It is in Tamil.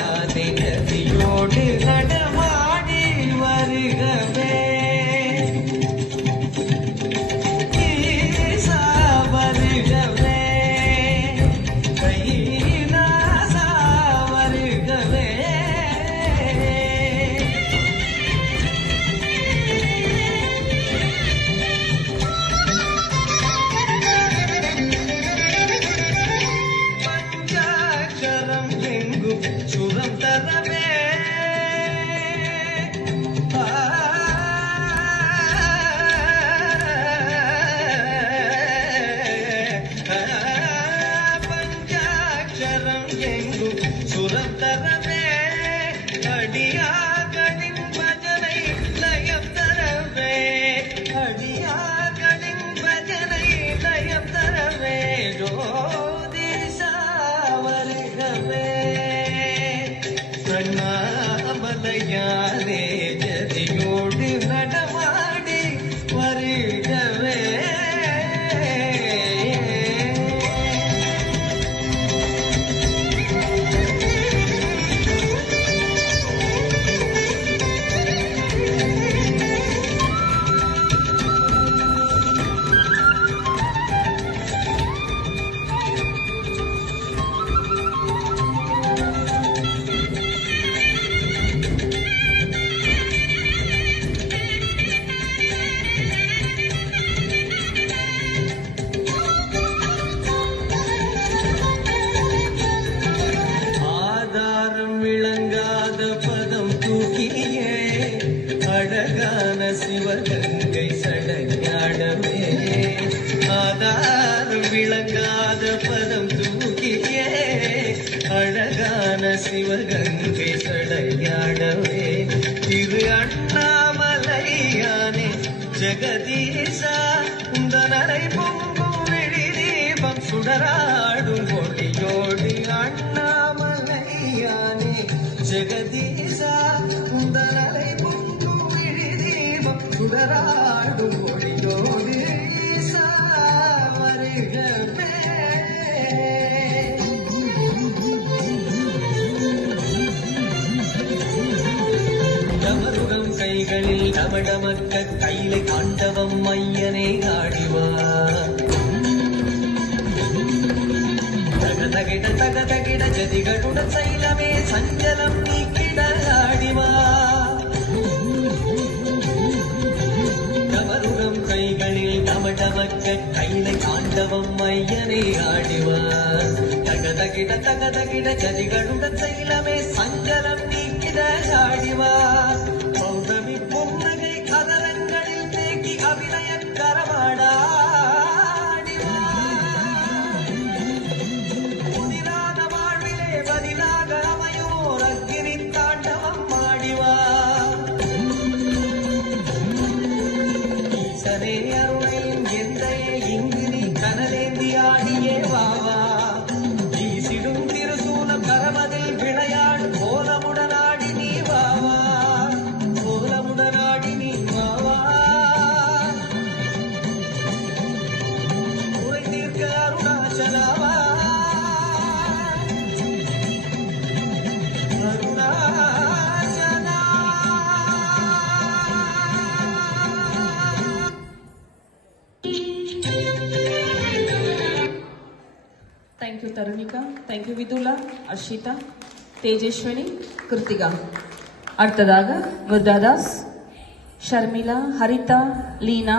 அமலையானை நதியோடு நடமாடி வருகவே ஈசா வருகவே கைலாசா வருகவே பஞ்சாட்சரம் எங்கும் சுரம் தரவே பஞ்சாட்சரம் எங்கும் சுரம் தரவே அடியார்களின் பஜனை லயம் தரவே அடியார்களின் பஜனை லயம் தரவே ஜோதிஷா வருகவே அண்ணாமலையானே ஜதியோடு நடமாடி வருகவே ஆதாரம் விளங்காத பதம் தூக்கியே அழகான சிவகங்கை சடையாடவே ஆதாரம் விளங்காத பதம் தூக்கியே அழகான சிவகங்கை சடையாடவே திரு அண்ணாமலையானே ஜெகதீசா உந்தனரை பொங்கும் விழி தீபம் சுடராடும் ஒளியோடு அண்ணாமலையானே ஜெகதீசா உந்தனரை பொங்கும் விழி தீபம் சுடராடும் ஒளியோடு ஈசா வருகவே டமருகம் கைகளில் டமடமக்க கையிலை தாண்டவம் ஐயனே ஆடிவா தகதகிட தகதகிட ஜதிகளுடன் சைலமே சஞ்சலம் நீக்கிட ஆடிவா டமருகம் கைகளில் டமடமக்க கையிலை தாண்டவம் ஐயனே ஆடிவா தகதகிட தகதகிட ஜதிகளுடன் சைலமே சஞ்சலம் நீக்கிட ஆடிவா பௌர்ணமி பொன்னகை கதலங்களில் தேக்கி அபிநய கரமாடாடிவா புதிரான வாழ்விலே பதிலாக அமையோர் அக்கினி தாண்டவம் ஆடிவா ஈசனே அருணையின் எந்தையே இங்கு நீ கனலேந்தி ஆடியே வாவா ஈசிடும் திருசூலம் கரமதில் விளையாடு கோலமுடனாடி நீ வாவா கோலமுடனாடி நீ வாவா குறை தீர்க்க அருணாச்சலவா Arunachala Thank you, Tarunika. Thank you, Vidula, Ashita, Tejeshwani, Kritiga. அடுத்ததாக முர்தாதாஸ், ஷர்மிளா, ஹரிதா, லீனா,